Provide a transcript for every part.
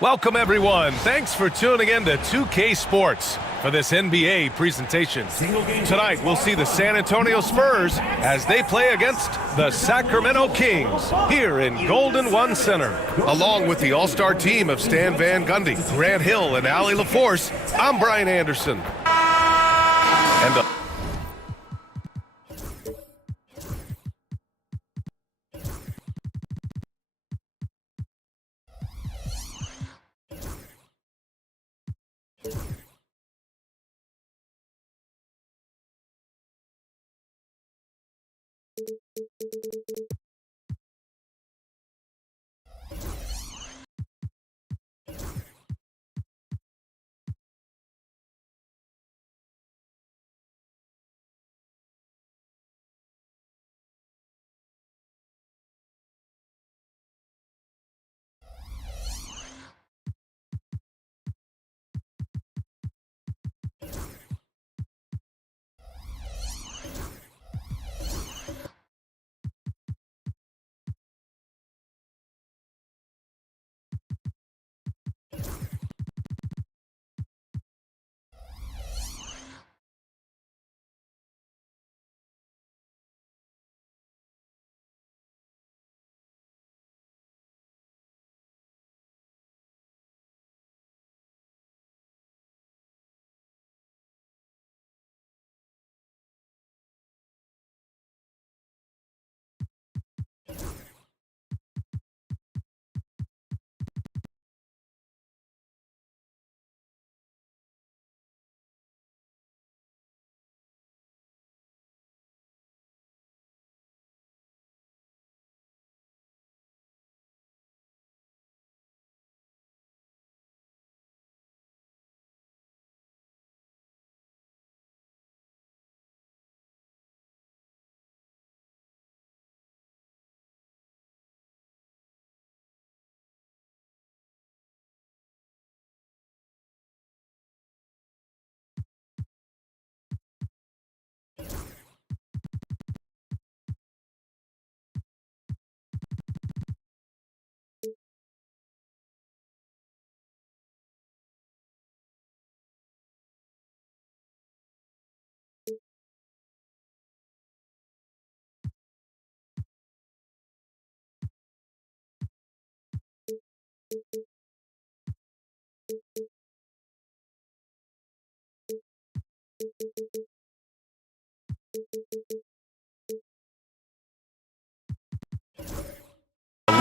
Welcome, everyone. Thanks for tuning in to 2K Sports for this NBA presentation. Tonight, we'll see the San Antonio Spurs as they play against the Sacramento Kings here in Golden One Center. Along with the all-star team of Stan Van Gundy, Grant Hill, and Allie LaForce, I'm Brian Anderson. And the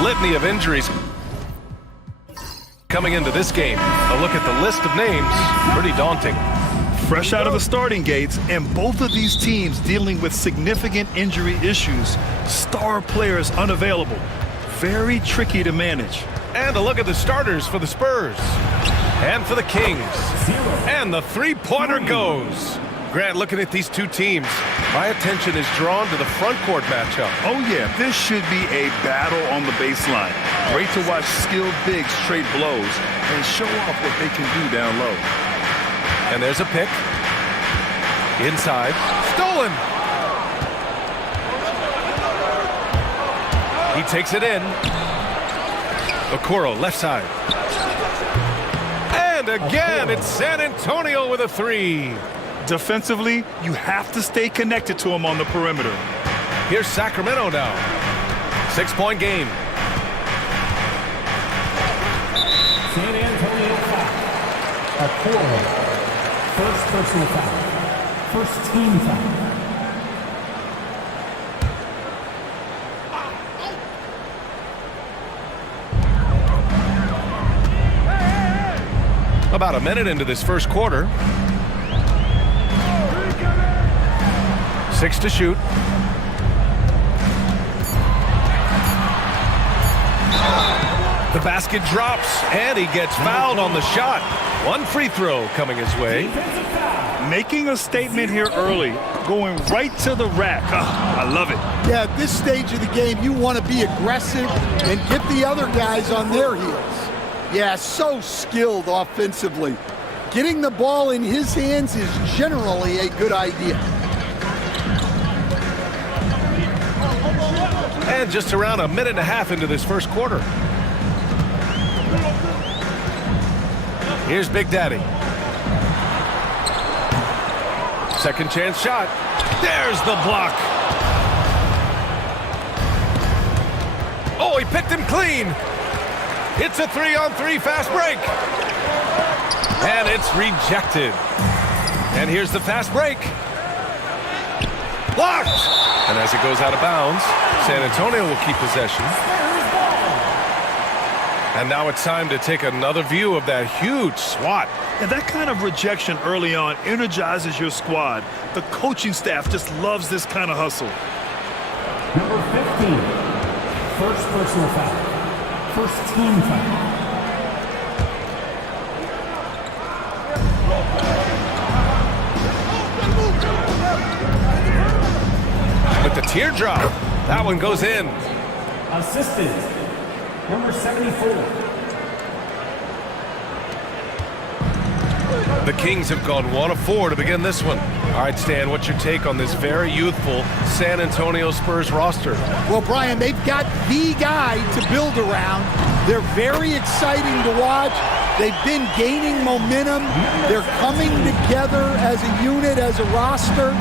litany of injuries coming into this game. A look at the list of names, pretty daunting. Fresh out of the starting gates, and both of these teams dealing with significant injury issues. Star players unavailable. Very tricky to manage. And a look at the starters for the Spurs. And for the Kings. And the three-pointer goes. Grant, looking at these two teams, my attention is drawn to the front court matchup. Oh yeah, this should be a battle on the baseline. Great to watch skilled bigs trade blows and show off what they can do down low. And there's a pick. Inside. Stolen! He takes it in. Okoro, left side. And again, it's San Antonio with a three. Defensively, you have to stay connected to him on the perimeter. Here's Sacramento now. 6-point game. San Antonio foul. A quarter. First personal foul. First team foul. About a minute into this first quarter. 6 to shoot. The basket drops, and he gets fouled on the shot. One free throw coming his way. Making a statement here early, going right to the rack. I love it. Yeah, at this stage of the game, you want to be aggressive and get the other guys on their heels. Yeah, so skilled offensively. Getting the ball in his hands is generally a good idea. And just around a minute and a half into this first quarter. Here's Big Daddy. Second chance shot. There's the block. Oh, he picked him clean. It's a 3-on-3 fast break. And it's rejected. And here's the fast break. Blocked. And as it goes out of bounds, San Antonio will keep possession. And now it's time to take another view of that huge swat. And that kind of rejection early on energizes your squad. The coaching staff just loves this kind of hustle. Number 15. First personal foul. First team foul. With the teardrop, that one goes in. Assistant. Number 74. The Kings have gone 1 of 4 to begin this one. All right, Stan, what's your take on this very youthful San Antonio Spurs roster? Well, Brian, they've got the guy to build around. They're very exciting to watch. They've been gaining momentum. They're coming together as a unit, as a roster.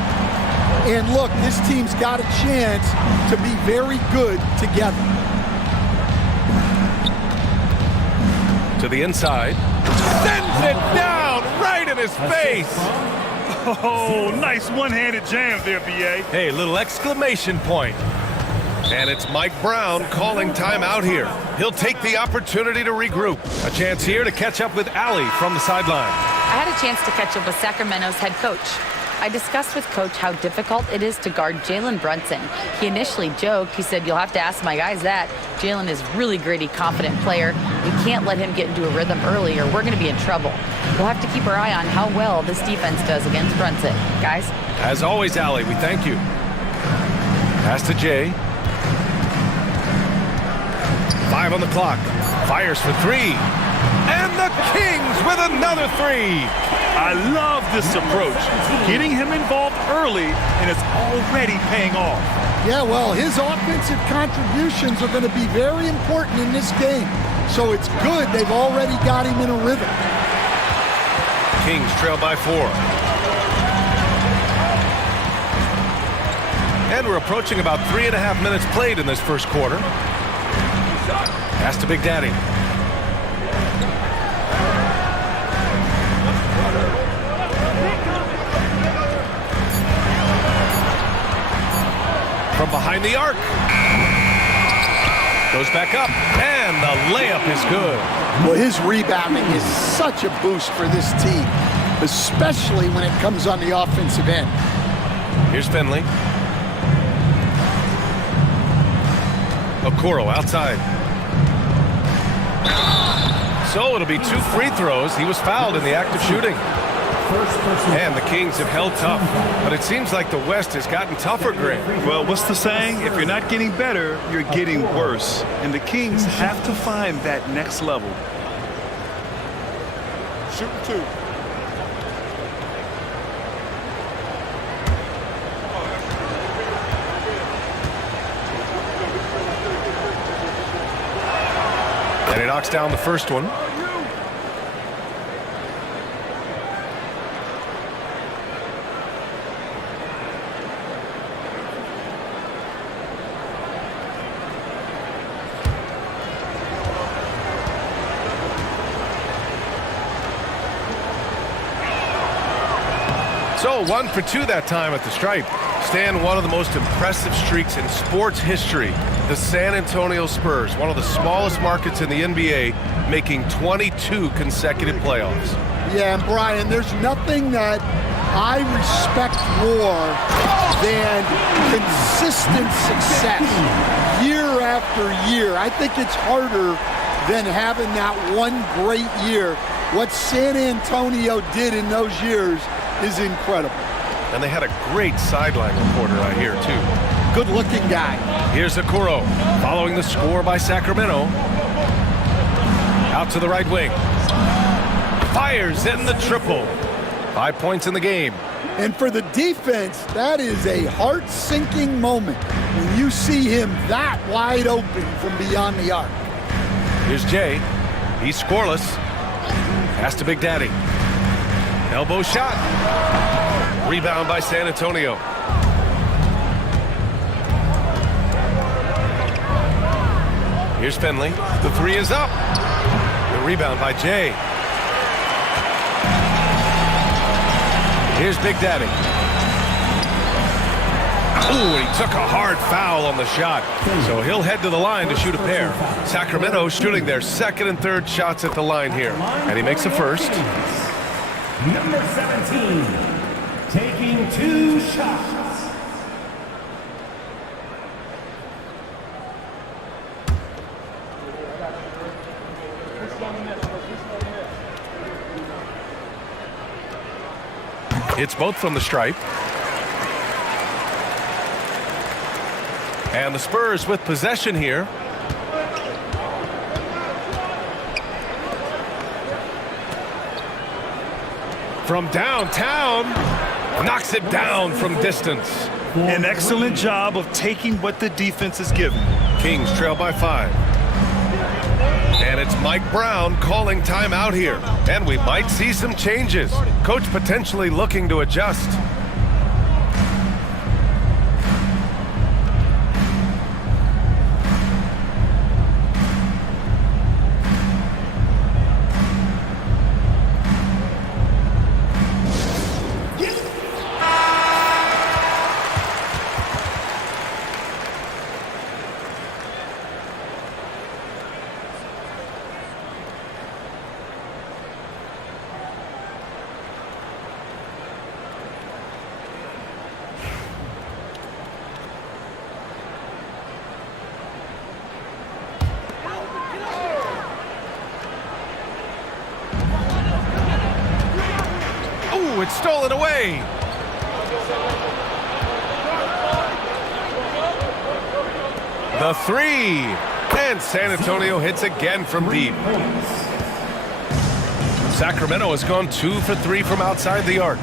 And look, this team's got a chance to be very good together. To the inside. Sends it down right in his face. Oh, nice one-handed jam there, B.A. Hey, little exclamation point. And it's Mike Brown calling timeout here. He'll take the opportunity to regroup. A chance here to catch up with Allie from the sideline. I had a chance to catch up with Sacramento's head coach. I discussed with Coach how difficult it is to guard Jalen Brunson. He initially joked. He said, "You'll have to ask my guys that. Jalen is really gritty, confident player. We can't let him get into a rhythm early or we're going to be in trouble. We'll have to keep our eye on how well this defense does against Brunson." Guys? As always, Allie, we thank you. Pass to Jay. 5 on the clock. Fires for 3. And the Kings with another 3. I love this approach. Getting him involved early, and it's already paying off. Yeah, well, his offensive contributions are going to be very important in this game. So it's good they've already got him in a rhythm. Kings trail by 4. And we're approaching about 3.5 minutes played in this first quarter. Pass to Big Daddy. From behind the arc. Goes back up, and the layup is good. Well, his rebounding is such a boost for this team, especially when it comes on the offensive end. Here's Finley. Okoro outside. So it'll be 2 free throws. He was fouled in the act of shooting. And the Kings have held tough, but it seems like the West has gotten tougher, Grant. Well, what's the saying? If you're not getting better, you're getting worse. And the Kings have to find that next level. Shoot 2. And he knocks down the first one. go. 1 for 2 that time at the stripe. Stan, one of the most impressive streaks in sports history. The San Antonio Spurs, one of the smallest markets in the NBA, making 22 consecutive playoffs. Yeah, and Brian, there's nothing that I respect more than consistent success year after year. I think it's harder than having that one great year. What San Antonio did in those years is incredible. And they had a great sideline reporter, I hear, too. Good-looking guy. Here's Okoro, following the score by Sacramento. Out to the right wing. Fires in the triple. 5 points in the game. And for the defense, that is a heart-sinking moment when you see him that wide open from beyond the arc. Here's Jay. He's scoreless. Pass to Big Daddy. Elbow shot. Rebound by San Antonio. Here's Finley. The three is up. The rebound by Jay. Here's Big Daddy. Ooh, he took a hard foul on the shot. So he'll head to the line to shoot a pair. Sacramento shooting their second and third shots at the line here. And he makes a first. Number 17, taking 2 shots. It's both from the stripe. And the Spurs with possession here. From downtown, knocks it down from distance. An excellent job of taking what the defense is given. Kings trail by 5. And it's Mike Brown calling timeout here. And we might see some changes. Coach potentially looking to adjust. It's stolen away. The three. And San Antonio hits again from deep. Sacramento has gone 2 for 3 from outside the arc.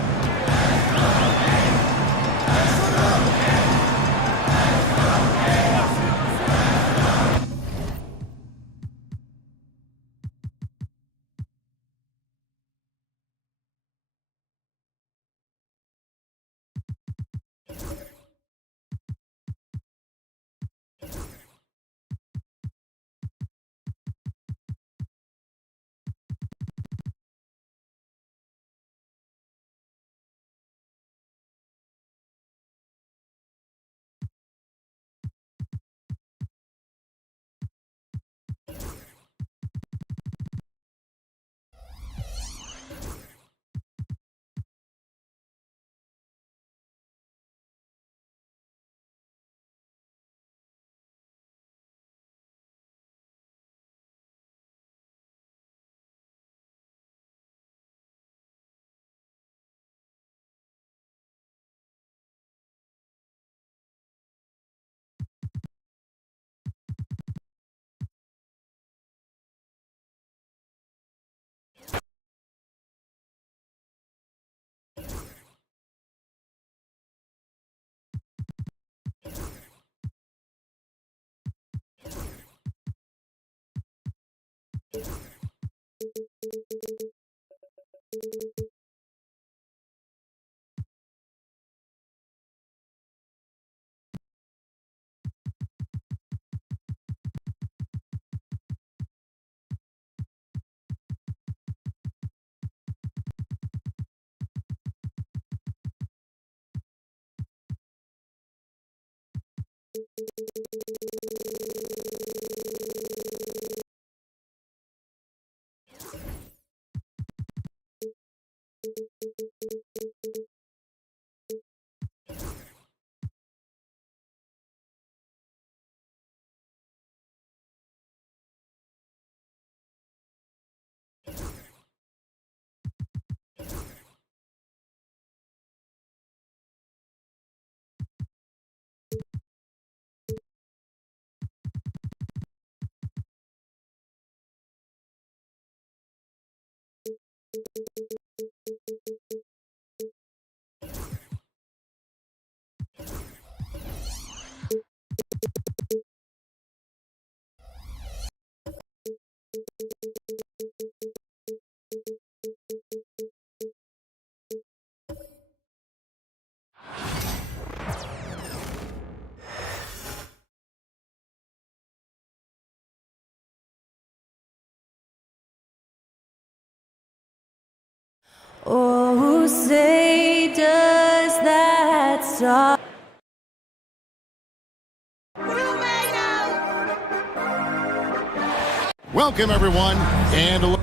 Oh, say does that song. Welcome, everyone, and look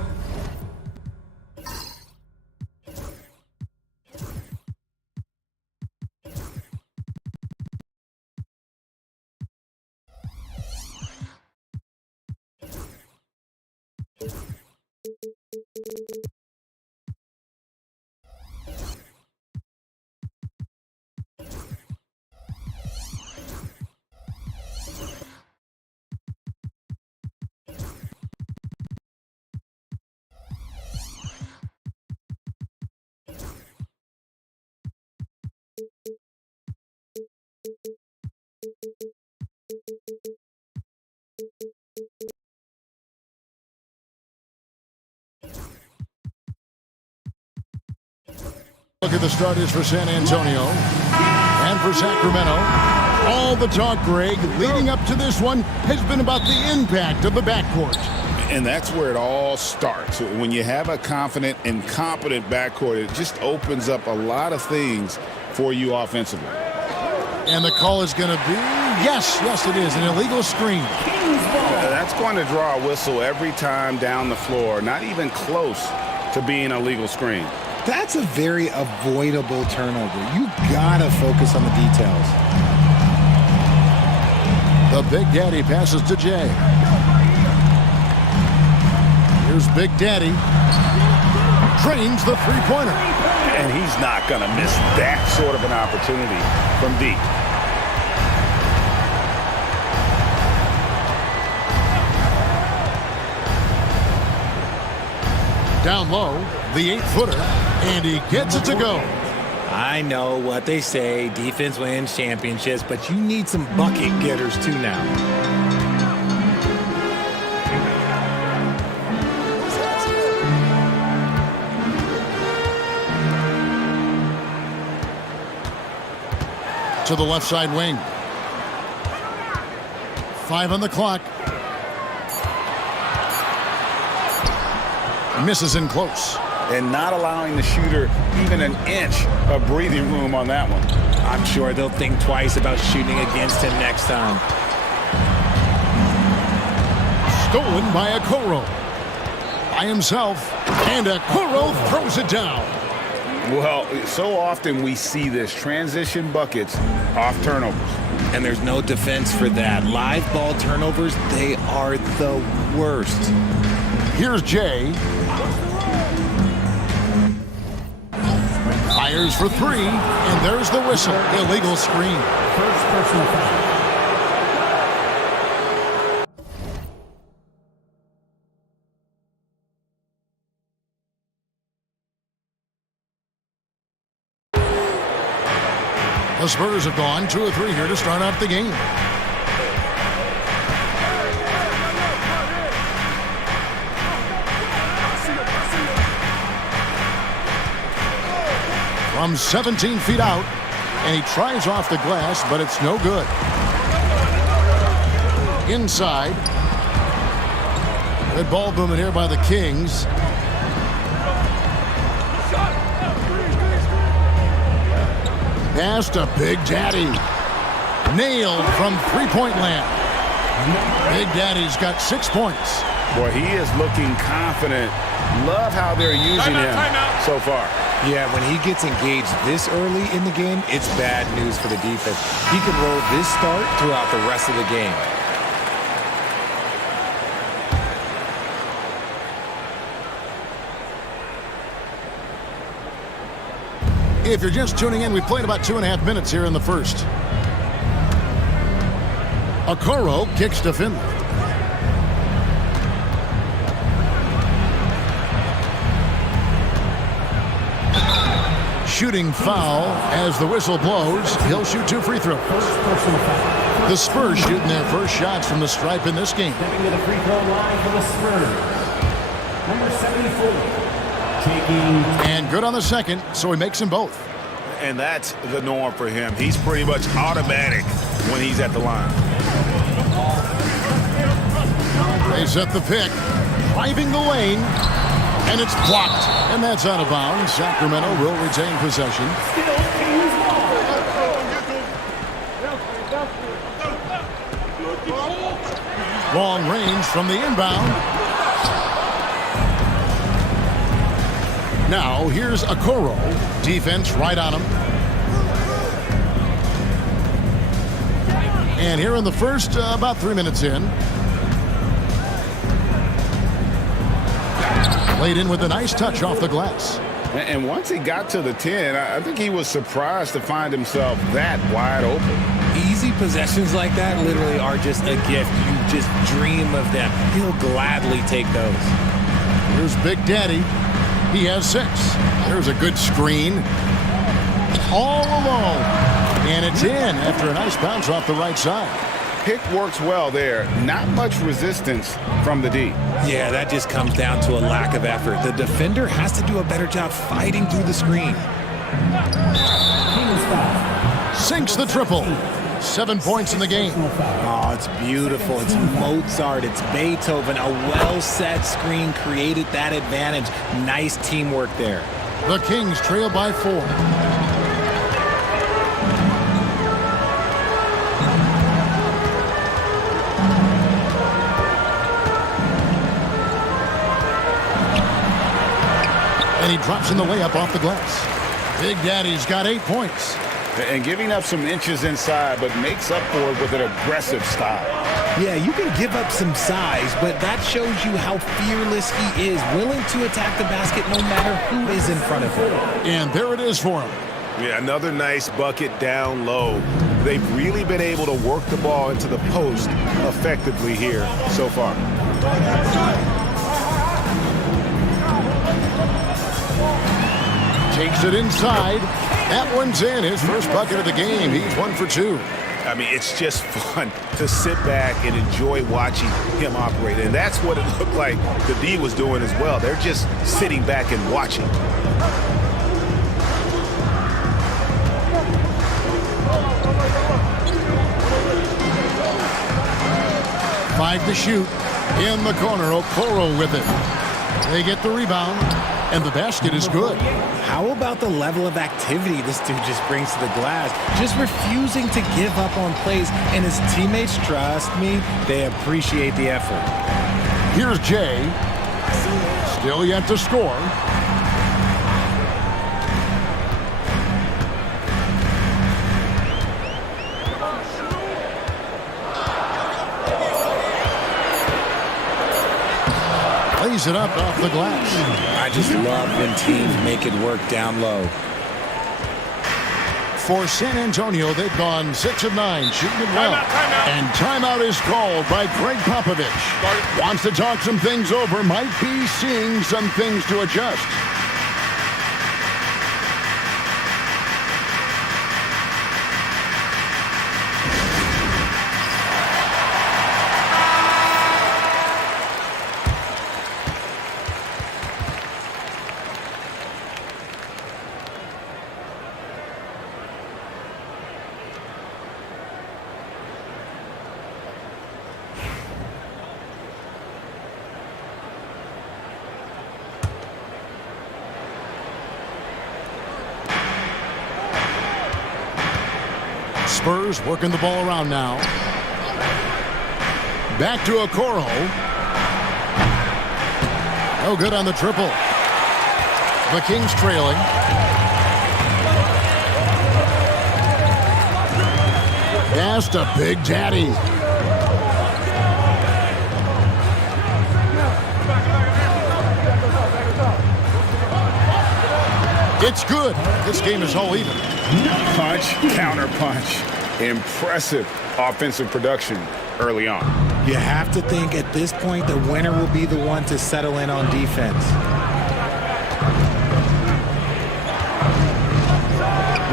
at the starters for San Antonio and for Sacramento. All the talk, Greg, leading up to this one has been about the impact of the backcourt. And that's where it all starts. When you have a confident and competent backcourt, it just opens up a lot of things for you offensively. And the call is going to be, yes, it is, an illegal screen. That's going to draw a whistle every time down the floor, not even close to being a legal screen. That's a very avoidable turnover. You gotta focus on the details. The Big Daddy passes to Jay. Here's Big Daddy. Drains the three-pointer. And he's not going to miss that sort of an opportunity from deep. Down low, the 8-footer, and he gets it to go. I know what they say, defense wins championships, but you need some bucket getters too now. To the left side wing. 5 on the clock. Misses in close. And not allowing the shooter even an inch of breathing room on that one. I'm sure they'll think twice about shooting against him next time. Stolen by Okoro. By himself. And Okoro throws it down. Well, so often we see this, transition buckets off turnovers. And there's no defense for that. Live ball turnovers, they are the worst. Here's Jay. Fires for 3, and there's the whistle. Illegal screen. First personal foul. The Spurs have gone 2 of 3 here to start out the game. From 17 feet out, and he tries off the glass, but it's no good. Inside. Good ball movement here by the Kings. Pass to Big Daddy. Nailed from three-point land. Big Daddy's got 6 points. Boy, he is looking confident. Love how they're using him so far. Yeah, when he gets engaged this early in the game, it's bad news for the defense. He can roll this start throughout the rest of the game. If you're just tuning in, we've played about 2.5 minutes here in the first. Okoro kicks to Finley. Shooting foul as the whistle blows. He'll shoot 2 free throws. The Spurs shooting their first shots from the stripe in this game. Stepping to the free throw line for the Spurs. Number 74. And good on the second, so he makes them both. And that's the norm for him. He's pretty much automatic when he's at the line. They set the pick, driving the lane, and it's blocked. And that's out of bounds. Sacramento will retain possession. Long range from the inbound. Now here's Okoro. Defense right on him. And here in the first, about 3 minutes in. Laid in with a nice touch off the glass. And once he got to the 10, I think he was surprised to find himself that wide open. Easy possessions like that literally are just a gift. You just dream of them. He'll gladly take those. Here's Big Daddy. He has 6. There's a good screen. All alone. And it's in after a nice bounce off the right side. Pick works well there. Not much resistance from the D. Yeah, that just comes down to a lack of effort. The defender has to do a better job fighting through the screen. Sinks the triple. 7 points in the game. Oh, it's beautiful. It's Mozart. It's Beethoven. A well-set screen created that advantage. Nice teamwork there. The Kings trail by 4. And he drops in the layup off the glass. Big Daddy's got 8 points. And giving up some inches inside, but makes up for it with an aggressive style. Yeah, you can give up some size, but that shows you how fearless he is, willing to attack the basket no matter who is in front of him. And there it is for him. Yeah, another nice bucket down low. They've really been able to work the ball into the post effectively here so far. Takes it inside. That one's in. His first bucket of the game. He's 1 for 2. I mean, it's just fun to sit back and enjoy watching him operate. And that's what it looked like the D was doing as well. They're just sitting back and watching. Five to shoot. In the corner, Okoro with it. They get the rebound, and the basket is good. How about the level of activity this dude just brings to the glass? Just refusing to give up on plays, and his teammates, trust me, they appreciate the effort. Here's Jay. Still yet to score. Lays it up off the glass. I just love when teams make it work down low. For San Antonio, they've gone 6 of 9, shooting it well. And timeout is called by Greg Popovich. Wants to talk some things over, might be seeing some things to adjust. Spurs working the ball around now. Back to Okoro. No good on the triple. The Kings trailing. Pass to Big Daddy. It's good. This game is all even. Punch, counter punch. Impressive offensive production early on. You have to think at this point the winner will be the one to settle in on defense.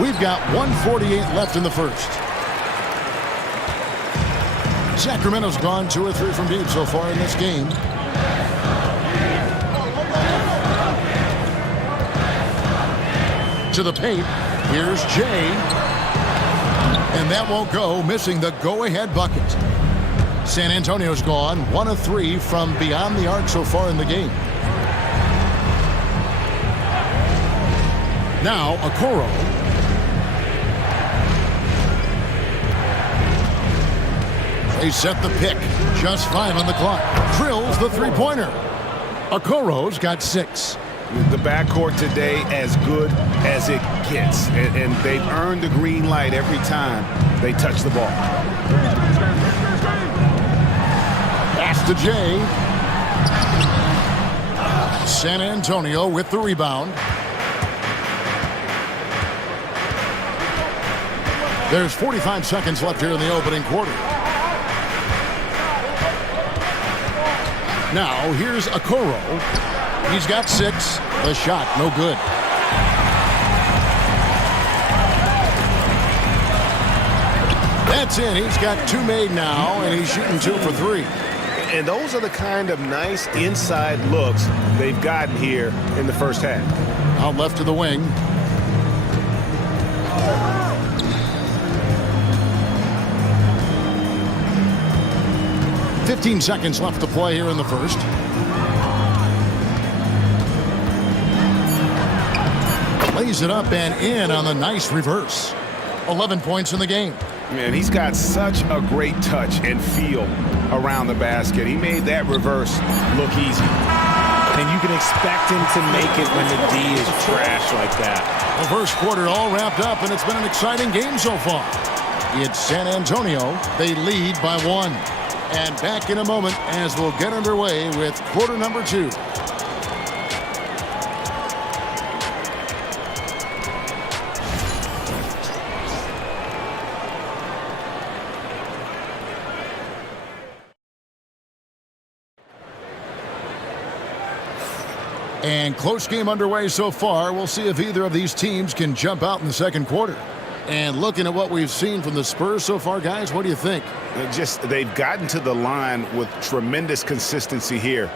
We've got 1:48 left in the first. Sacramento's gone 2 or 3 from deep so far in this game. To the paint. Here's Jay. And that won't go, missing the go-ahead bucket. San Antonio's gone 1 of 3 from beyond the arc so far in the game. Now, Okoro. They set the pick. Just 5 on the clock. Drills the three-pointer. Okoro's got 6. The backcourt today as good as it gets. And they've earned the green light every time they touch the ball. Pass to Jay. San Antonio with the rebound. There's 45 seconds left here in the opening quarter. Now, here's Okoro. He's got 6. The shot, no good. That's in. He's got 2 made now, and he's shooting 2 for 3. And those are the kind of nice inside looks they've gotten here in the first half. Out left to the wing. $15 seconds left to play here in the first. Lays it up and in on the nice reverse. 11 points in the game. Man, he's got such a great touch and feel around the basket. He made that reverse look easy. And you can expect him to make it when the D is trash like that. The first quarter all wrapped up, and it's been an exciting game so far. It's San Antonio. They lead by 1. And back in a moment as we'll get underway with quarter number 2. And close game underway so far. We'll see if either of these teams can jump out in the second quarter. And looking at what we've seen from the Spurs so far, guys, what do you think? They've gotten to the line with tremendous consistency here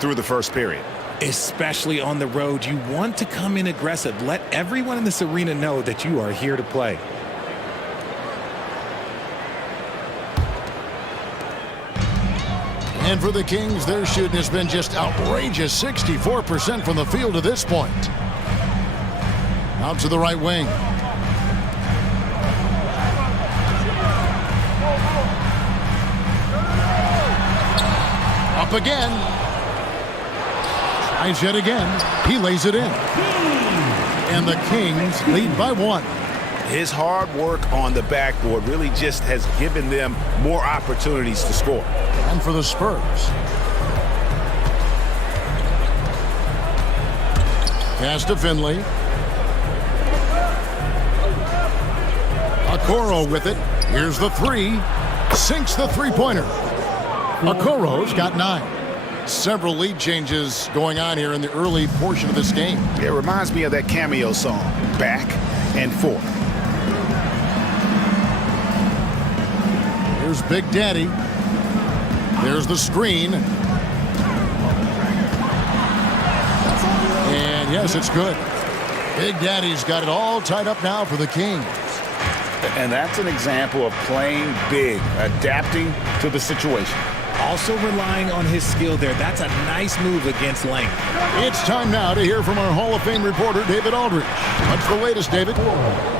through the first period. Especially on the road, you want to come in aggressive. Let everyone in this arena know that you are here to play. And for the Kings, their shooting has been just outrageous. 64% from the field to this point. Out to the right wing. Up again. Tries yet again. He lays it in. And the Kings lead by 1. His hard work on the backboard really just has given them more opportunities to score. And for the Spurs. Pass to Finley. Okoro with it. Here's the 3. Sinks the three-pointer. Okoro's got 9. Several lead changes going on here in the early portion of this game. It reminds me of that cameo song, Back and Forth. Here's Big Daddy. There's the screen. And yes, it's good. Big Daddy's got it all tied up now for the Kings. And that's an example of playing big, adapting to the situation. Also relying on his skill there. That's a nice move against length. It's time now to hear from our Hall of Fame reporter, David Aldridge. What's the latest, David?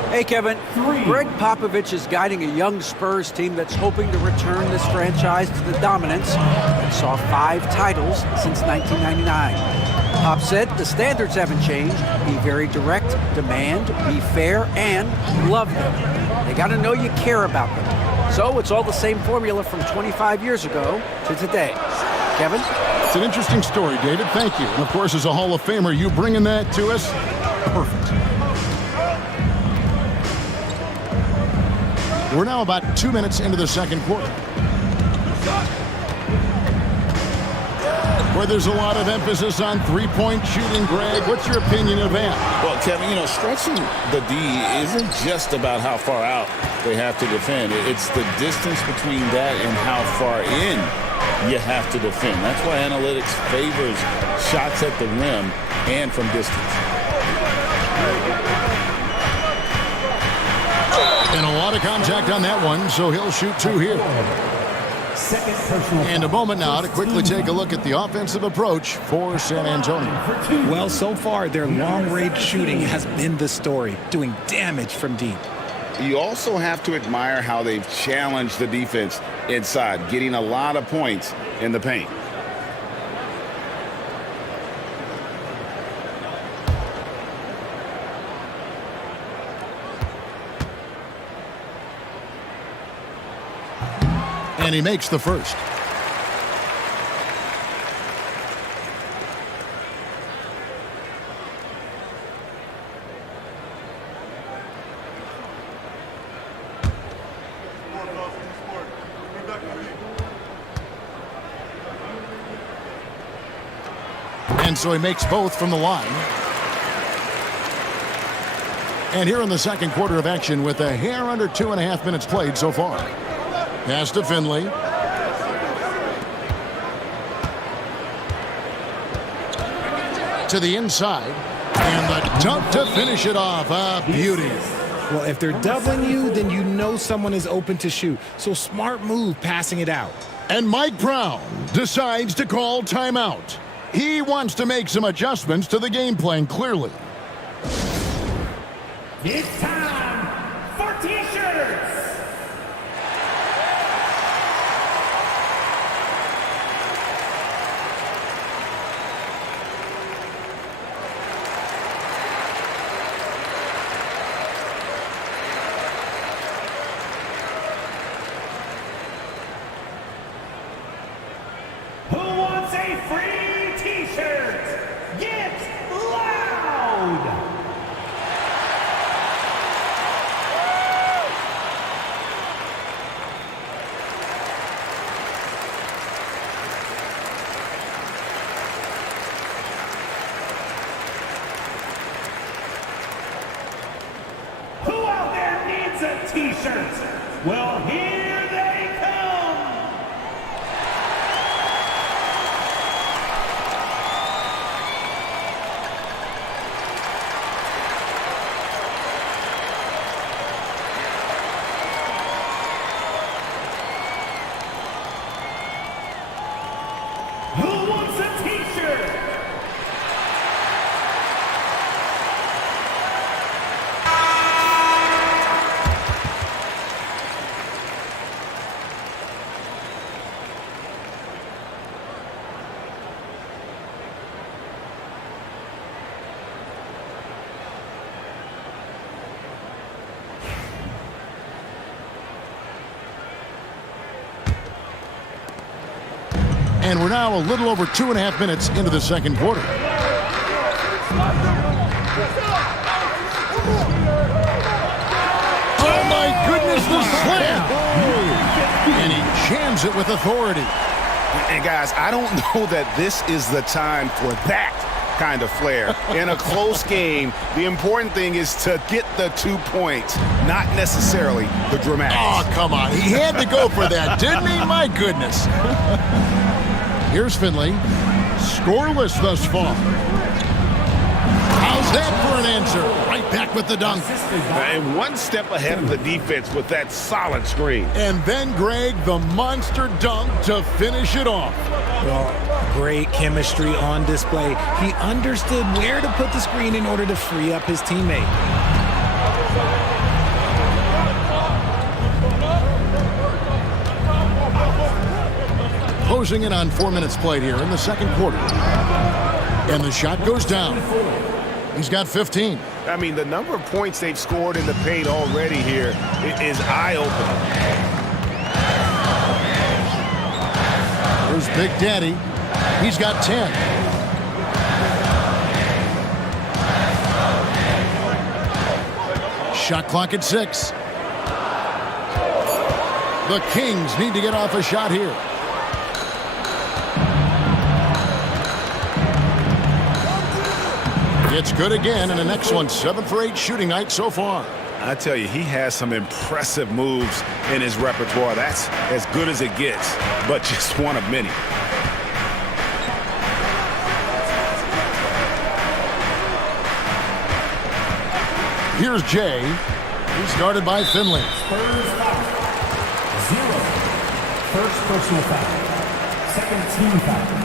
Hey, Kevin. Greg Popovich is guiding a young Spurs team that's hoping to return this franchise to the dominance that saw 5 titles since 1999. Pop said the standards haven't changed. Be very direct, demand, be fair, and love them. They got to know you care about them. So it's all the same formula from 25 years ago to today. Kevin? It's an interesting story, David. Thank you. And, of course, as a Hall of Famer, you bringing that to us? Perfect. We're now about 2 minutes into the second quarter, where there's a lot of emphasis on three-point shooting. Greg, what's your opinion of that? Well, Kevin, stretching the D isn't just about how far out they have to defend. It's the distance between that and how far in you have to defend. That's why analytics favors shots at the rim and from distance. And a lot of contact on that one, so he'll shoot 2 here. And a moment now to quickly take a look at the offensive approach for San Antonio. Well, so far, their long-range shooting has been the story, doing damage from deep. You also have to admire how they've challenged the defense inside, getting a lot of points in the paint. And he makes the first. And so he makes both from the line. And here in the second quarter of action with a hair under 2.5 minutes played so far. Pass to Finley. To the inside. And the dunk to finish it off. A beauty. Well, if they're doubling you, then you know someone is open to shoot. So smart move passing it out. And Mike Brown decides to call timeout. He wants to make some adjustments to the game plan, clearly. It's time for T-shirts. Who wants a free T-shirt? Get loud! Who out there needs a T-shirt? Well, here they come! Who wants a T-shirt? And we're now a little over 2.5 minutes into the second quarter. Oh my goodness, the slam! And he jams it with authority. And guys, I don't know that this is the time for that kind of flair. In a close game, the important thing is to get the 2 points, not necessarily the dramatics. Oh, come on. He had to go for that, didn't he? My goodness. Here's Finley. Scoreless thus far. How's that for an answer. Right back with the dunk. And one step ahead of the defense with that solid screen. And then, Greg, the monster dunk to finish it off. Well, great chemistry on display. He understood where to put the screen in order to free up his teammate. Closing in on 4 minutes played here in the second quarter. And the shot goes down. He's got 15. I mean, the number of points they've scored in the paint already here is eye-opening. There's Big Daddy. He's got 10. Shot clock at 6. The Kings need to get off a shot here. It's good again, and the next one 7 for 8 shooting night so far. I tell you, he has some impressive moves in his repertoire. That's as good as it gets, but just one of many. Here's Jay. He's guarded by Finley. Spurs foul. 0. First personal foul. Second team foul.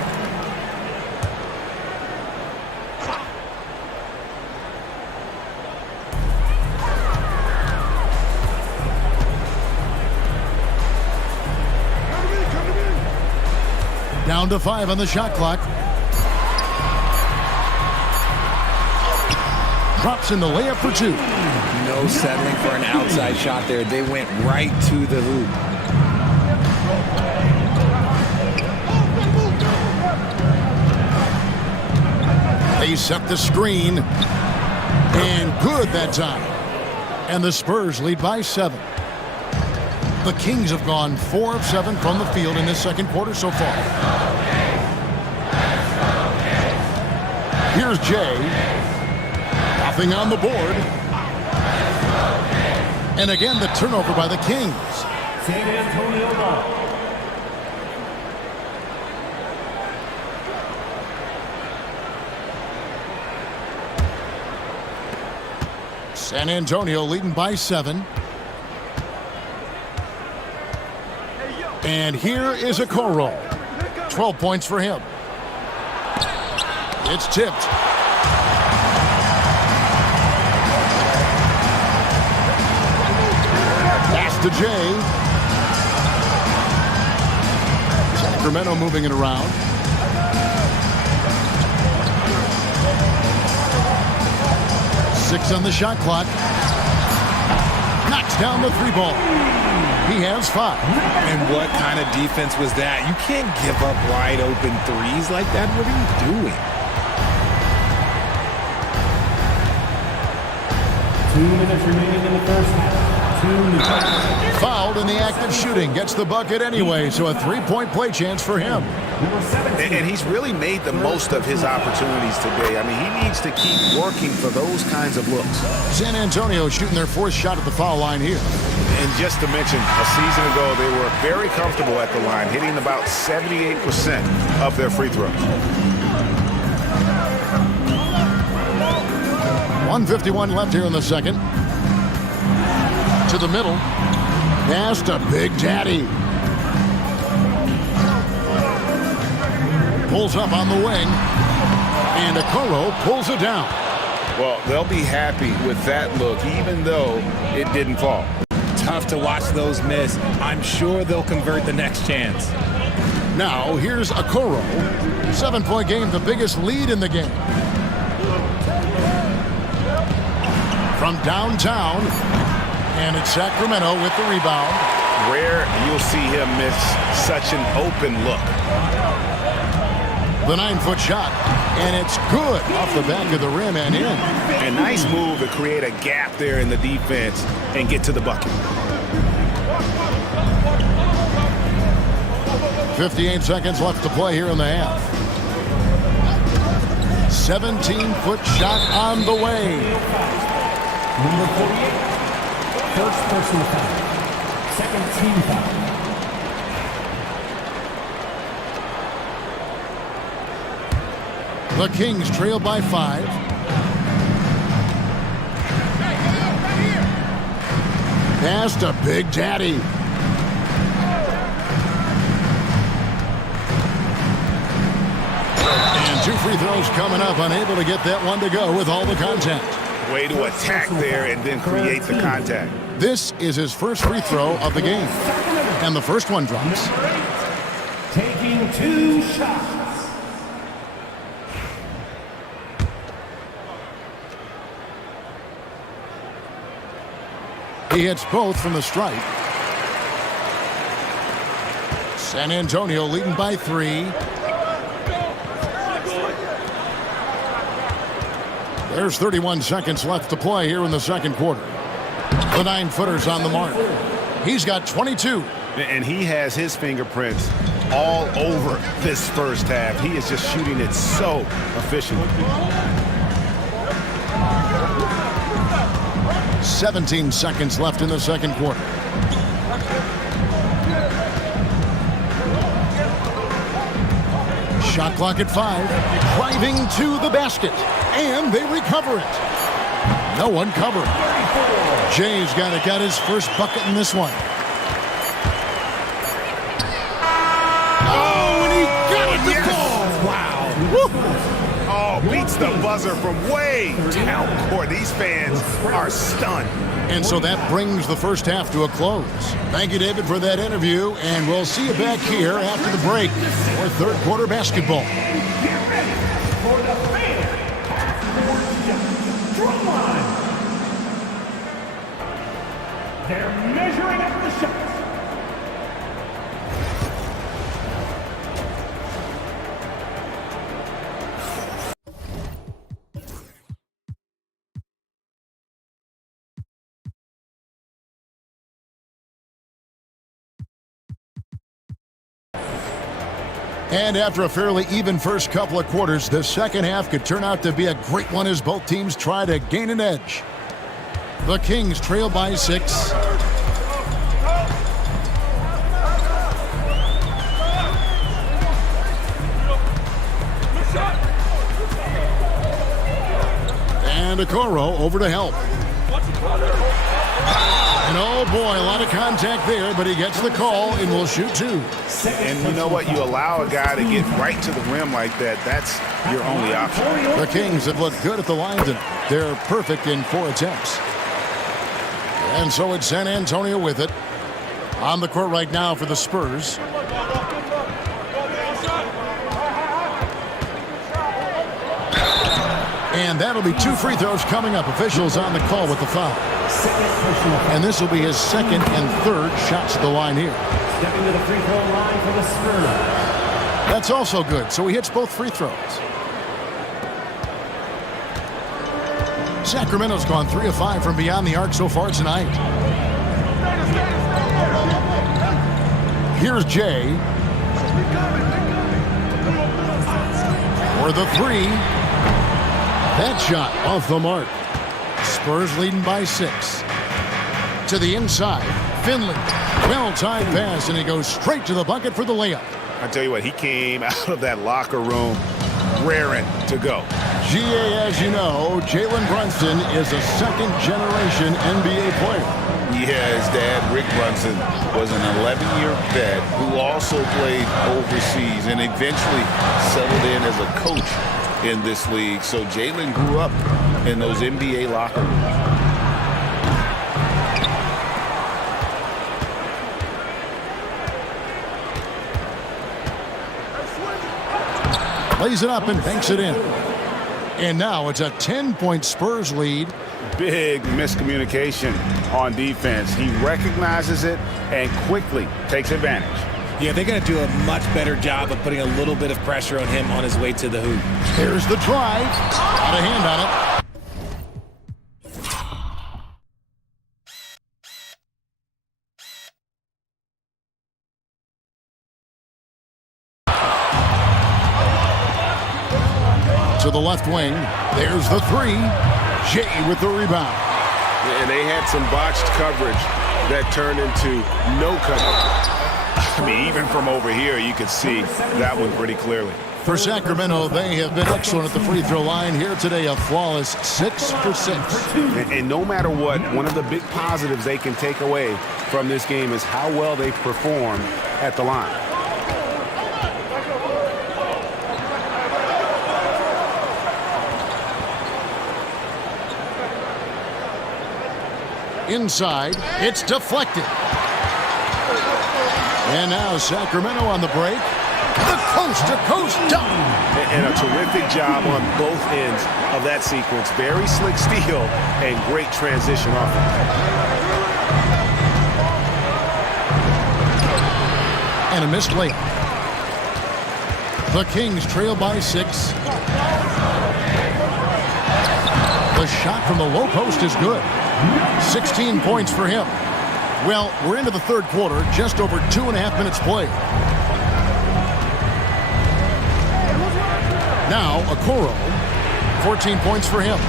Down to 5 on the shot clock. Drops in the layup for 2. No settling for an outside shot there. They went right to the hoop. They set the screen. And good that time. And the Spurs lead by 7. The Kings have gone 4 of 7 from the field in this second quarter so far. Here's Jay. Nothing on the board. And again, the turnover by the Kings. San Antonio ball. San Antonio leading by 7. And here is Okoro. 12 points for him. It's tipped. Pass to Jay. Sacramento moving it around. Six on the shot clock. Knocks down the 3-ball. He has 5. And what kind of defense was that? You can't give up wide open threes like that. What are you doing? 2 minutes remaining in the first half. 2 minutes. Fouled in the act of shooting. Gets the bucket anyway, so a 3-point play chance for him. And he's really made the most of his opportunities today. I mean, he needs to keep working for those kinds of looks. San Antonio shooting their 4th shot at the foul line here. And just to mention, a season ago, they were very comfortable at the line, hitting about 78% of their free throws. 1:51 left here in the second. To the middle. Pass to Big Daddy. Pulls up on the wing. And Okoro pulls it down. Well, they'll be happy with that look, even though it didn't fall. Tough to watch those miss. I'm sure they'll convert the next chance. Now, here's Okoro. 7-point game, the biggest lead in the game. From downtown. And it's Sacramento with the rebound. Rare you'll see him miss such an open look. The 9-foot shot. And it's good off the back of the rim and in. A nice move to create a gap there in the defense and get to the bucket. 58 seconds left to play here in the half. 17-foot shot on the way. Number 48. First personal foul. Second team foul. The Kings trail by 5. Pass to Big Daddy. And 2 free throws coming up. Unable to get that one to go with all the contact. Way to attack there and then create the contact. This is his first free throw of the game. And the first one drops. Taking 2 shots. He hits both from the stripe. San Antonio leading by 3. There's 31 seconds left to play here in the second quarter. The 9-footer's on the mark. He's got 22. And he has his fingerprints all over this first half. He is just shooting it so efficiently. 17 seconds left in the second quarter. Shot clock at 5. Driving to the basket. And they recover it. No one covered. Jay's got his first bucket in this one. Oh, and he got it to fall. Wow. Woo. Oh, beats the buzzer from way down court. These fans are stunned. And so that brings the first half to a close. Thank you, David, for that interview, and we'll see you back here after the break for third quarter basketball. Get ready for the fan half-court drum line. They're measuring up the shots. And after a fairly even first couple of quarters, the second half could turn out to be a great one as both teams try to gain an edge. The Kings trail by 6. And Okoro over to help. And oh boy, a lot of contact there, but he gets the call and will shoot 2. And you know what? You allow a guy to get right to the rim like that. That's your only option. The Kings have looked good at the line tonight. They're perfect in 4 attempts. And so it's San Antonio with it. On the court right now for the Spurs. And that'll be 2 free throws coming up. Officials on the call with the foul. And this will be his second and third shots at the line here. Stepping to the free throw line for the Spurs. That's also good. So he hits both free throws. Sacramento's gone 3 of 5 from beyond the arc so far tonight. Here's Jay. For the 3. That shot off the mark. Spurs leading by 6. To the inside. Finley. Well-timed pass, and he goes straight to the bucket for the layup. I tell you what, he came out of that locker room raring to go. GA, as you know, Jalen Brunson is a second-generation NBA player. Yeah, his dad, Rick Brunson, was an 11-year vet who also played overseas and eventually settled in as a coach in this league. So Jalen grew up in those NBA locker rooms. Lays it up and banks it in. And now it's a 10-point Spurs lead. Big miscommunication on defense. He recognizes it and quickly takes advantage. Yeah, they're going to do a much better job of putting a little bit of pressure on him on his way to the hoop. Here's the drive. Got a hand on it. To the left wing. There's the 3. Jay with the rebound. And they had some botched coverage that turned into no coverage. I mean, even from over here, you could see that one pretty clearly. For Sacramento, they have been excellent at the free throw line here today, a flawless 6 for 6. And no matter what, one of the big positives they can take away from this game is how well they perform at the line. Inside, it's deflected. And now Sacramento on the break. The coast-to-coast dunk. And a terrific job on both ends of that sequence. Very slick steal and great transition offense. And a missed layup. The Kings trail by 6. The shot from the low post is good. 16 points for him. Well, we're into the third quarter, just over 2.5 minutes played. Now, Okoro, 14 points for him.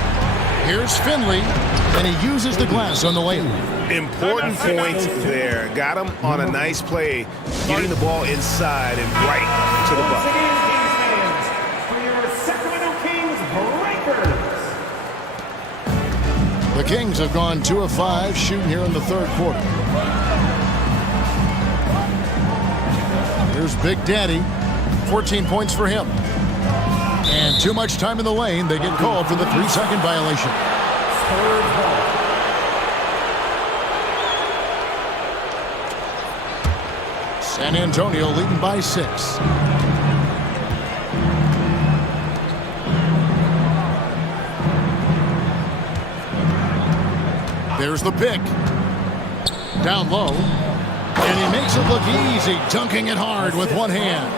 Here's Finley, and he uses the glass on the layup. Important points there. Got him on a nice play, getting the ball inside and right to the bucket. For your Sacramento Kings breakers. The Kings have gone 2 of 5 shooting here in the third quarter. Here's Big Daddy, 14 points for him. And too much time in the lane. They get called for the 3-second violation. San Antonio leading by 6. There's the pick. Down low. And he makes it look easy, dunking it hard with one hand.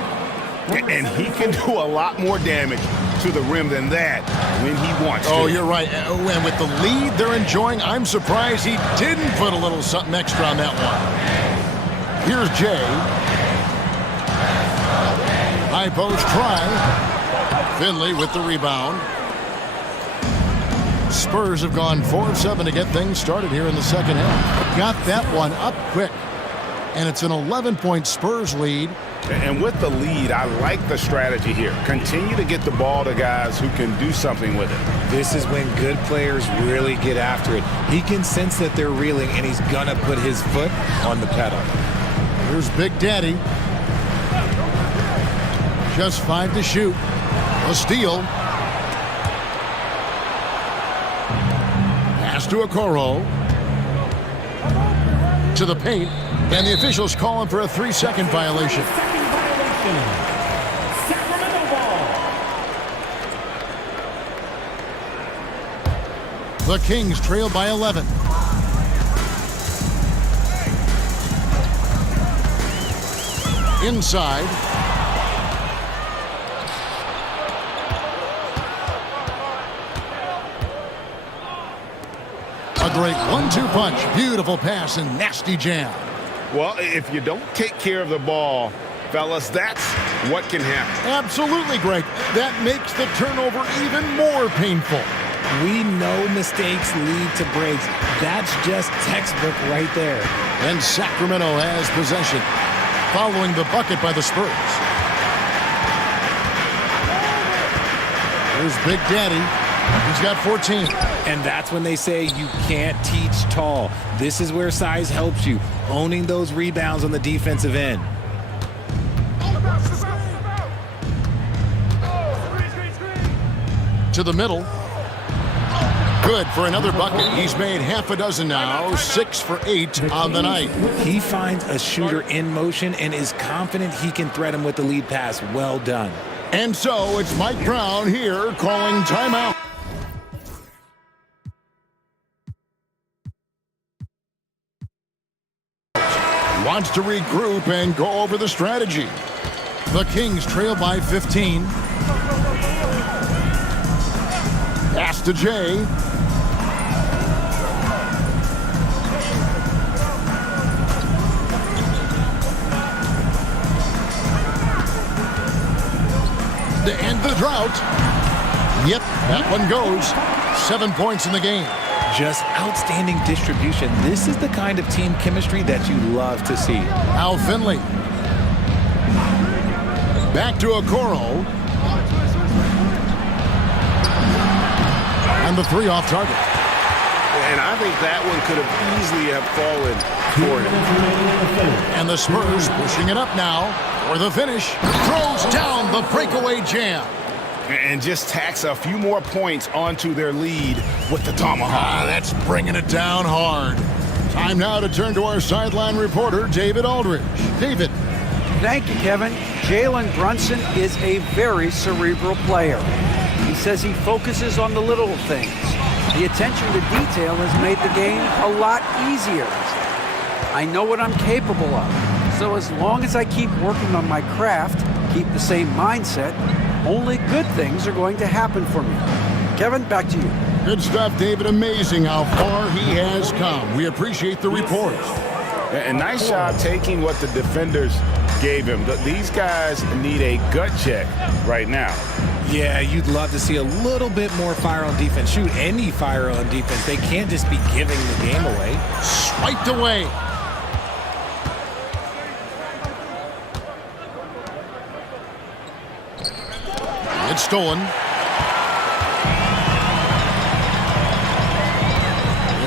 And he can do a lot more damage to the rim than that when he wants to. Oh, you're right. And with the lead they're enjoying, I'm surprised he didn't put a little something extra on that one. Here's Jay. High post try. Finley with the rebound. Spurs have gone 4 of 7 to get things started here in the second half. Got that one up quick. And it's an 11-point Spurs lead. And with the lead, I like the strategy here. Continue to get the ball to guys who can do something with it. This is when good players really get after it. He can sense that they're reeling, and he's going to put his foot on the pedal. Here's Big Daddy. Just 5 to shoot. A steal. Pass to Okoro. To the paint. And the officials call him for a 3-second violation. Sacramento ball. The Kings trail by 11. Inside. A great 1-2 punch. Beautiful pass and nasty jam. Well, if you don't take care of the ball, fellas, that's what can happen. Absolutely, Greg. That makes the turnover even more painful. We know mistakes lead to breaks. That's just textbook right there. And Sacramento has possession, following the bucket by the Spurs. Here's Big Daddy. He's got 14. And that's when they say you can't teach tall. This is where size helps you, owning those rebounds on the defensive end. To the middle. Good for another bucket. He's made half a dozen now, 6 for 8 on the night. He finds a shooter in motion and is confident he can threat him with the lead pass. Well done. And so it's Mike Brown here calling timeout. Wants to regroup and go over the strategy. The Kings trail by 15. Pass to Jay. To end the drought. Yep, that one goes. 7 points in the game. Just outstanding distribution. This is the kind of team chemistry that you love to see. Al Finley. Back to Okoro. And the three off target. And I think that one could have easily have fallen for him. And the Spurs pushing it up now for the finish. Throws down the breakaway jam. And just tacks a few more points onto their lead with the tomahawk. That's bringing it down hard. Time now to turn to our sideline reporter, David Aldridge. David. Thank you, Kevin. Jalen Brunson is a very cerebral player. He says he focuses on the little things. The attention to detail has made the game a lot easier. I know what I'm capable of. So as long as I keep working on my craft, keep the same mindset, only good things are going to happen for me. Kevin, back to you. Good stuff, David. Amazing how far he has come. We appreciate the report. And nice job taking what the defenders gave him. These guys need a gut check right now. Yeah, you'd love to see a little bit more fire on defense. Shoot, any fire on defense. They can't just be giving the game away. Swiped away. It's stolen.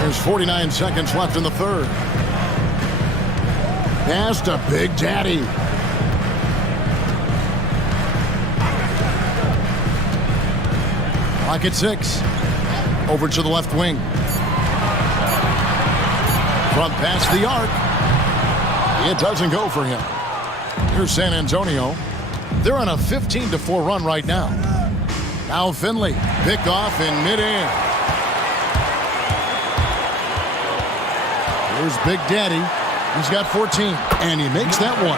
There's 49 seconds left in the third. Pass to Big Daddy. Clock at 6. Over to the left wing. Front past the arc. It doesn't go for him. Here's San Antonio. They're on a 15-4 run right now. Now Finley. Pick off in midair. Here's Big Daddy. He's got 14, and he makes that one.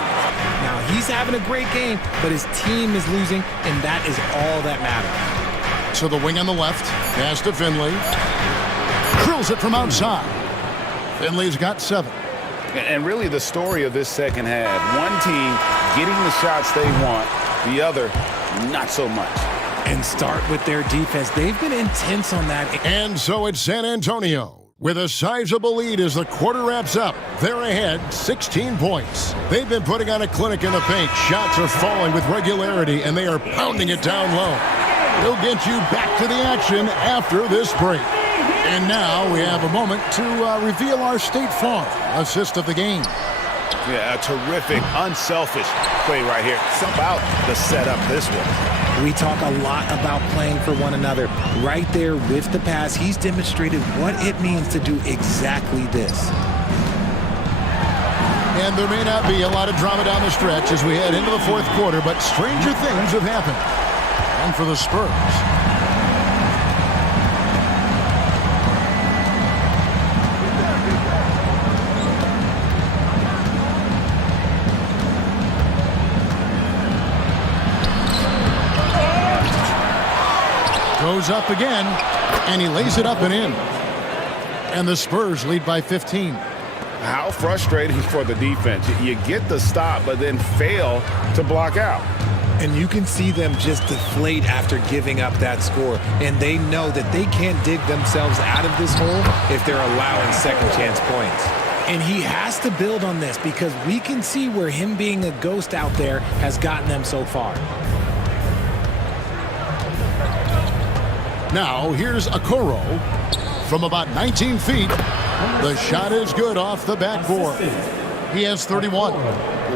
Now, he's having a great game, but his team is losing, and that is all that matters. To the wing on the left. Pass to Finley. Drills it from outside. Finley's got 7. And really the story of this second half, one team getting the shots they want, the other not so much. And start with their defense. They've been intense on that. And so it's San Antonio with a sizable lead as the quarter wraps up. They're ahead 16 points. They've been putting on a clinic in the paint. Shots are falling with regularity, and they are pounding it down low. We'll get you back to the action after this break. And now we have a moment to reveal our State Farm assist of the game. Yeah, a terrific, unselfish play right here. It's about the setup this one. We talk a lot about playing for one another. Right there with the pass, he's demonstrated what it means to do exactly this. And there may not be a lot of drama down the stretch as we head into the fourth quarter, but stranger things have happened. And for the Spurs. Goes up again, and he lays it up and in. And the Spurs lead by 15. How frustrating for the defense. You get the stop, but then fail to block out. And you can see them just deflate after giving up that score. And they know that they can't dig themselves out of this hole if they're allowing second chance points. And he has to build on this because we can see where him being a ghost out there has gotten them so far. Now here's Okoro from about 19 feet. The shot is good off the backboard. He has 31.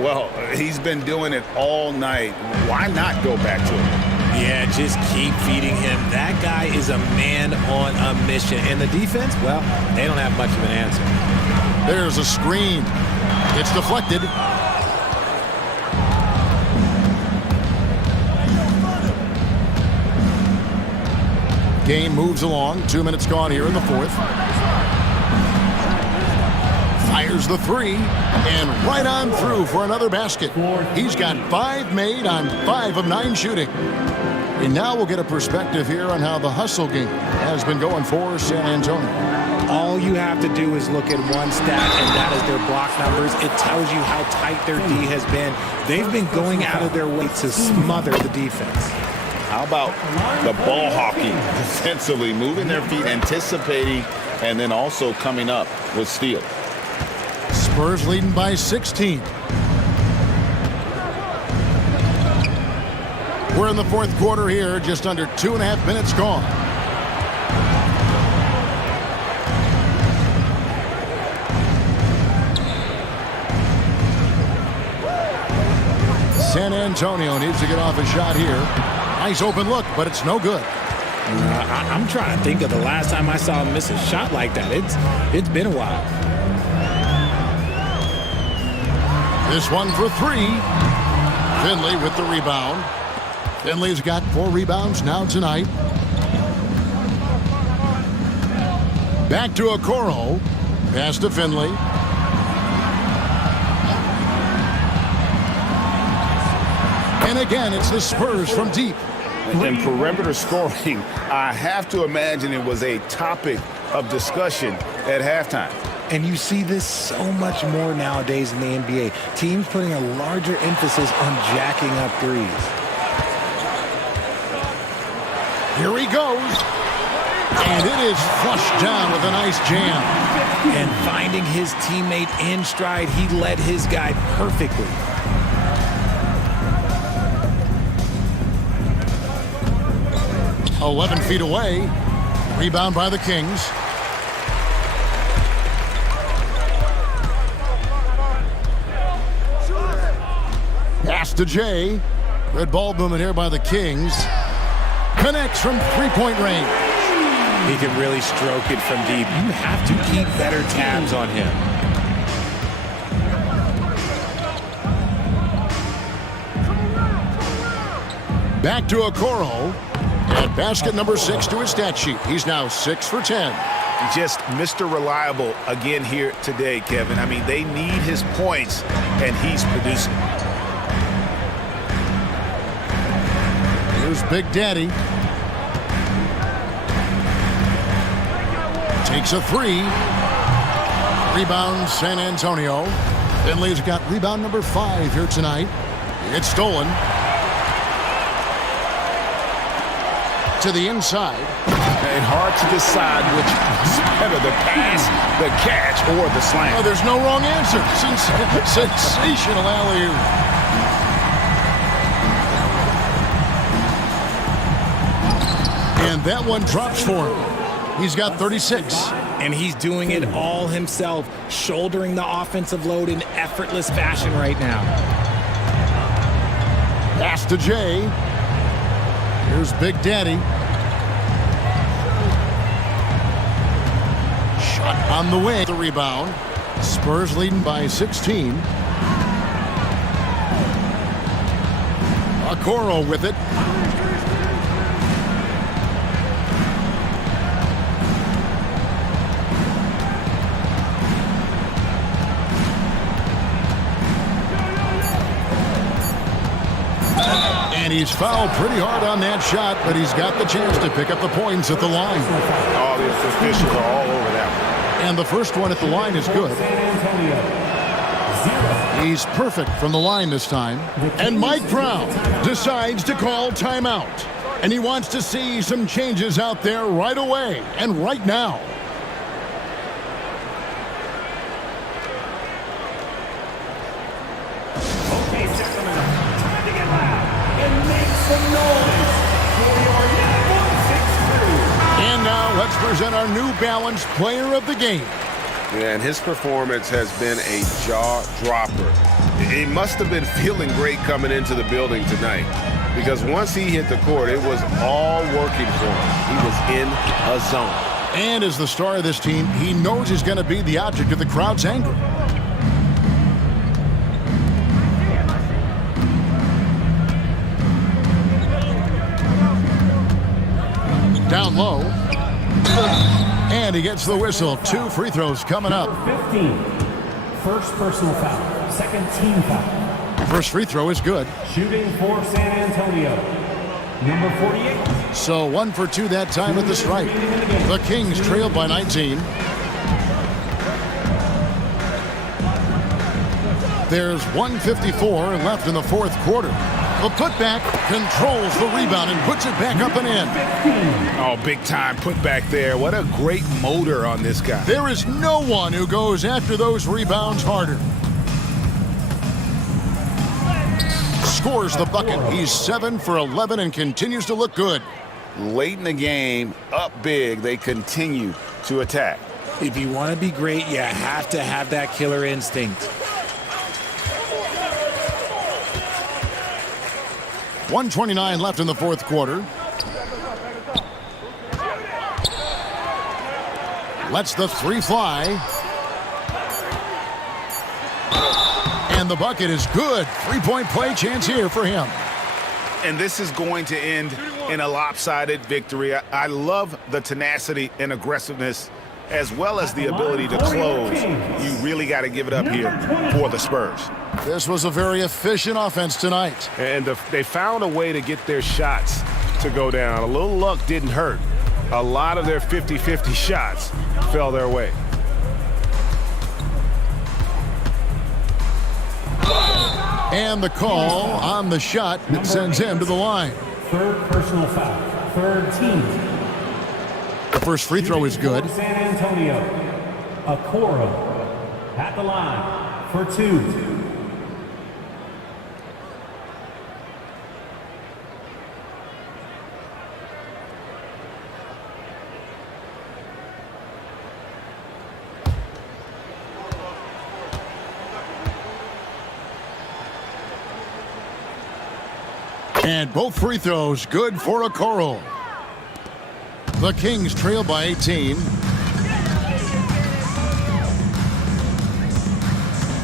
Well, he's been doing it all night. Why not go back to him? Yeah, just keep feeding him. That guy is a man on a mission. And the defense, well, they don't have much of an answer. There's a screen. It's deflected. Game moves along. 2 minutes gone here in the fourth. Fires the three, and right on through for another basket. He's got 5 made on 5 of 9 shooting. And now we'll get a perspective here on how the hustle game has been going for San Antonio. All you have to do is look at one stat, and that is their block numbers. It tells you how tight their D has been. They've been going out of their way to smother the defense. How about the ball hawking defensively, moving their feet, anticipating, and then also coming up with steals. Spurs leading by 16. We're in the fourth quarter here, just under 2.5 minutes gone. San Antonio needs to get off a shot here. Nice open look, but it's no good. I'm trying to think of the last time I saw him miss a shot like that. It's been a while. This one for 3. Finley with the rebound. Finley's got 4 rebounds now tonight. Back to Okoro. Pass to Finley. And again, it's the Spurs from deep. And perimeter scoring, I have to imagine it was a topic of discussion at halftime. And you see this so much more nowadays in the NBA. Teams putting a larger emphasis on jacking up threes. Here he goes. And it is flushed down with a nice jam. And finding his teammate in stride, he led his guy perfectly. "11 feet away." Rebound by the Kings. Pass to Jay. Good ball movement here by the Kings. Connects from three-point range. He can really stroke it from deep. You have to keep better tabs on him. Back to Okoro. And basket number 6 to his stat sheet. He's now 6 for 10. Just Mr. Reliable again here today, Kevin. I mean, they need his points, and he's producing. Here's Big Daddy. Takes a 3. Rebound San Antonio. Finley's got rebound number 5 here tonight. It's stolen. To the inside. And hard to decide which is better, the pass, the catch, or the slam. Oh, there's no wrong answer. Sensational alley-oop. And that one drops for him. He's got 36. And he's doing it all himself, shouldering the offensive load in effortless fashion right now. Pass to Jay. Here's Big Daddy. Shot on the way. The rebound. Spurs leading by 16. Okoro with it. And he's fouled pretty hard on that shot, but he's got the chance to pick up the points at the line. All the officials are all over that one. And the first one at the line is good. He's perfect from the line this time. And Mike Brown decides to call timeout. And he wants to see some changes out there right away and right now. And now let's present our New Balance Player of the Game. And his performance has been a jaw-dropper. He must have been feeling great coming into the building tonight, because once he hit the court, it was all working for him. He was in a zone. And as the star of this team, he knows he's going to be the object of the crowd's anger. Down low. And he gets the whistle. 2 free throws coming up. 15. First personal foul. Second team foul. First free throw is good. Shooting for San Antonio. Number 48. So 1 for 2 that time at the stripe. The Kings trailed by 19. There's 1:54 left in the fourth quarter. The putback controls the rebound and puts it back up and in. Oh, big time putback there. What a great motor on this guy. There is no one who goes after those rebounds harder. Scores the bucket. He's 7 for 11 and continues to look good. Late in the game, up big, they continue to attack. If you want to be great, you have to have that killer instinct. 1:29 left in the fourth quarter. Lets the three fly. And the bucket is good. Three-point play chance here for him. And this is going to end in a lopsided victory. I love the tenacity and aggressiveness as well as the ability to close. You really got to give it up here for the Spurs. This was a very efficient offense tonight. And they found a way to get their shots to go down. A little luck didn't hurt. A lot of their 50-50 shots fell their way. And the call on the shot that sends him to the line. Third personal foul. Third team. The first free throw is good. San Antonio. Okoro at the line for two. And both free throws good for Okoro. The Kings trail by 18.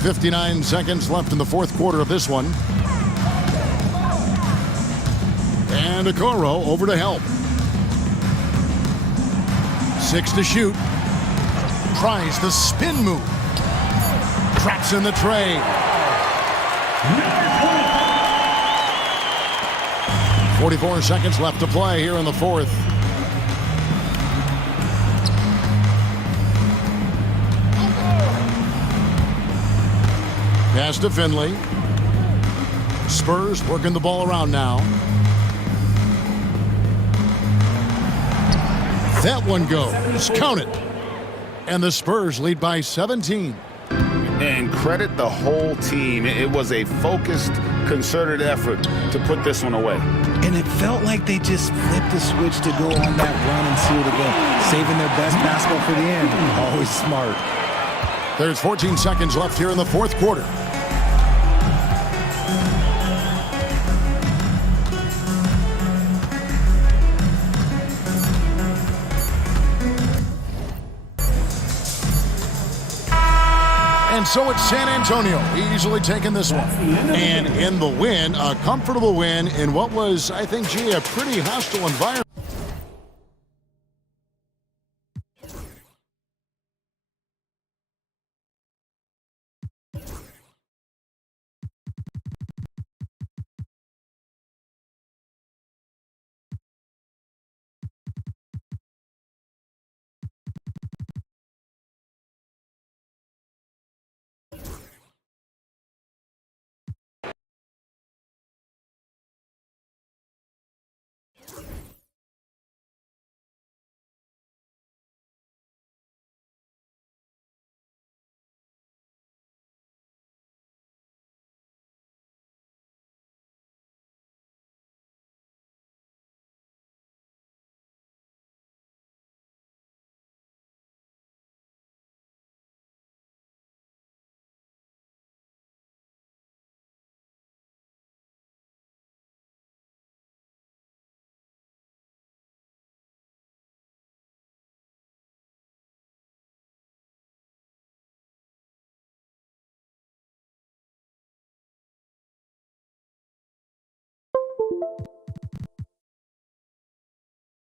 59 seconds left in the fourth quarter of this one. And Okoro over to help. 6 to shoot. Tries the spin move. Traps in the tray. 44 seconds left to play here in the fourth. Pass to Finley. Spurs working the ball around now. That one goes. Count it. And the Spurs lead by 17. And credit the whole team. It was a focused, concerted effort to put this one away. And it felt like they just flipped the switch to go on that run and seal the game, saving their best basketball for the end. Always smart. There's 14 seconds left here in the fourth quarter. And so it's San Antonio easily taking this one. And in the win, a comfortable win in what was, I think, a pretty hostile environment.